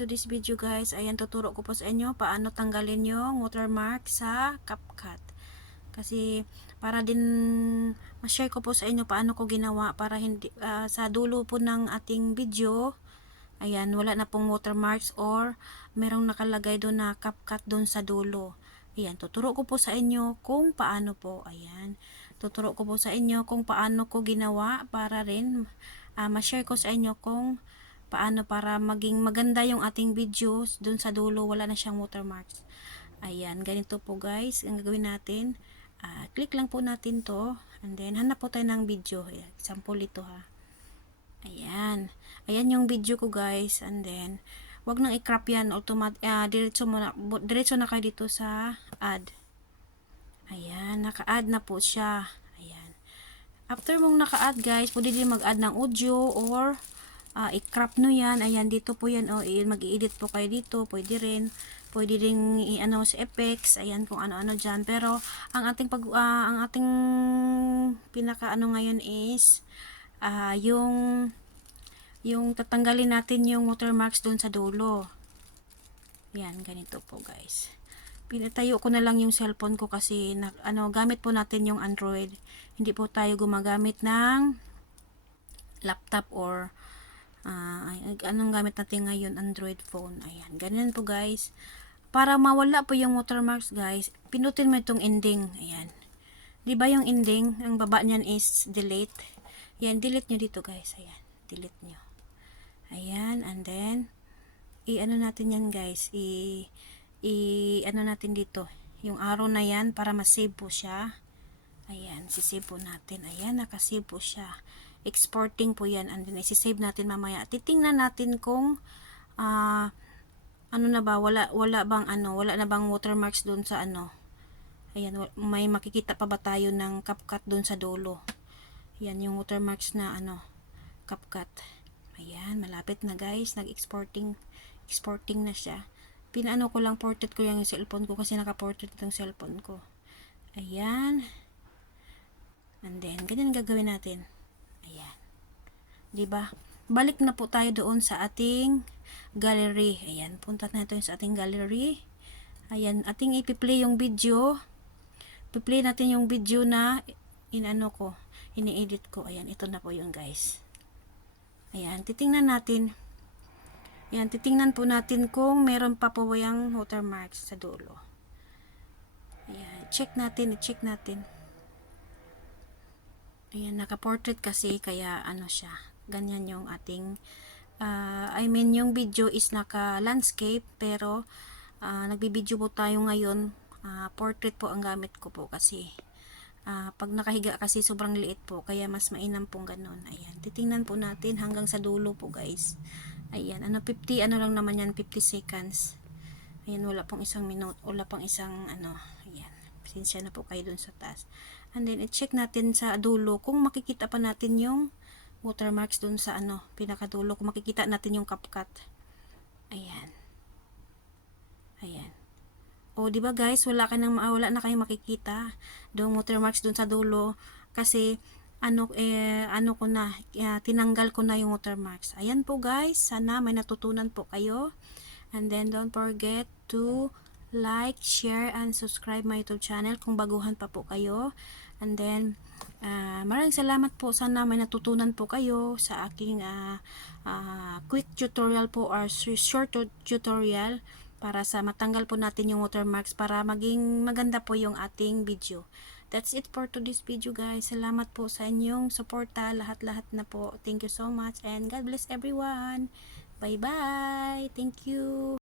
To this video guys, ayan tuturo ko po sa inyo paano tanggalin yung watermark sa CapCut. Kasi para din ma-share ko po sa inyo paano ko ginawa para hindi sa dulo po ng ating video, ayan wala na pong watermarks or merong nakalagay doon na CapCut doon sa dulo. Ayan, tuturo ko po sa inyo kung paano po. Ayan, tuturo ko po sa inyo kung paano ko ginawa para rin ma-share ko sa inyo kung paano para maging maganda yung ating videos dun sa dulo, wala na siyang watermarks. Ayan, ganito po guys ang gagawin natin. Click lang po natin to and then hanap po tayo ng video. Ayan, example ito ha. Ayan, ayan yung video ko guys, and then wag nang i-crop yan, diretso na kayo dito sa add. Ayan, naka-add na po siya. Ayan, after mong naka-add guys, pwede din mag-add ng audio or i-crop no yan. Ayan, dito po yan. Mag-i-edit po kayo dito. Pwede rin. Pwede rin i-ano sa effects. Ayan, kung ano-ano dyan. Pero, ang ating pinaka-ano ngayon is, yung tatanggalin natin yung watermarks doon sa dulo. Ayan, ganito po guys. Pinatayo ko na lang yung cellphone ko kasi, gamit po natin yung Android. Hindi po tayo gumagamit ng laptop or anong gamit natin ngayon, Android phone. Ayan, ganyan po guys. Para mawala po yung watermarks guys, pinutin mo itong ending. Ayan, di ba yung ending, ang baba niyan is delete. Ayan, delete nyo dito guys. Ayan, delete nyo. Ayan, and then i-ano natin yan guys, ano natin dito yung arrow na yan para ma-save po siya. Ayan, sisave po natin. Ayan, nakasave po siya. Exporting po yan, and then isi-save natin mamaya. Titingnan natin kung ano na ba, wala na bang watermarks doon sa ano. Ayan, may makikita pa ba tayo ng CapCut doon sa dulo. Ayan yung watermarks na CapCut. Ayan, malapit na guys, exporting na siya. Pinaano ko lang, portrait ko yung cellphone ko kasi naka-portrait itong cellphone ko. Ayan, and then ganyan gagawin natin. Ayan, diba? Balik na po tayo doon sa ating gallery. Ayan, punta na ito sa ating gallery. Ayan, ating ipi-play yung video. Ipi-play natin yung video na ini-edit ko. Ayan, ito na po yung guys. Ayan, titingnan natin. Ayan, titingnan po natin kung meron pa po yung watermarks sa dulo. Ayan, i-check natin. Ayan, naka-portrait kasi kaya siya. Ganyan yung ating yung video is naka-landscape pero nagbibideo po tayo ngayon. Portrait po ang gamit ko po kasi pag nakahiga kasi sobrang liit po kaya mas mainam pong ganun. Ayan, titingnan po natin hanggang sa dulo po guys. Ayan, 50 lang naman yan, 50 seconds. Ayan, wala pang isang minute, wala pang isang ayan, pasensya na po kayo dun sa taas. And then i-check natin sa dulo kung makikita pa natin yung watermarks dun sa pinakadulo, kung makikita natin yung CapCut. Ayan. Ayan. O di ba guys, wala na kayong makikita yung watermarks dun sa dulo kasi tinanggal ko na yung watermarks. Ayan po guys, sana may natutunan po kayo. And then don't forget to like, share, and subscribe my YouTube channel kung baguhan pa po kayo. And then maraming salamat po, sana may natutunan po kayo sa aking quick tutorial po or short tutorial para sa matanggal po natin yung watermarks para maging maganda po yung ating video. That's it for today's video guys. Salamat po sa inyong suporta, lahat-lahat na po. Thank you so much and God bless everyone. Bye bye. Thank you.